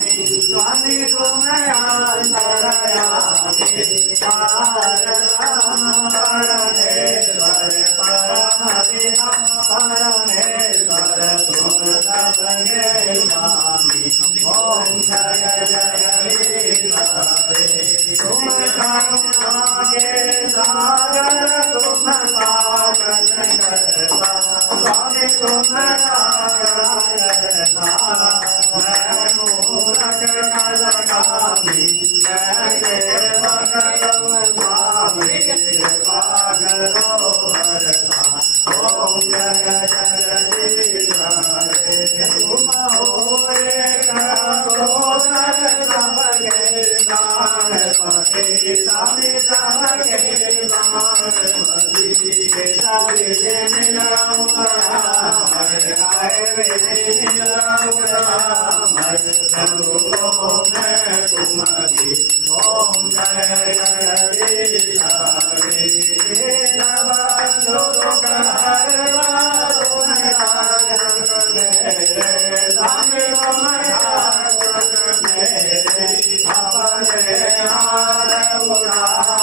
स्वामी तुम्हें अंतरयामी परमेश्वर परमपिता परमेश्वर तुम सबके स्वामी ओम जय जय ईश्वरे तुम करुणा के सागर तुम पावन करता स्वामी तुम नारायण मैं मूरख कलगामी मैं सेवक तुम स्वामी कृपा करो भरता ओम जय जय ईश्वरे तुम हो एक गोचर सबके प्राणपति स्वामी सबके प्राणपति सभी मिलाऊंगा तुम्हारी ओम जय जय अपने हाथ उठाओ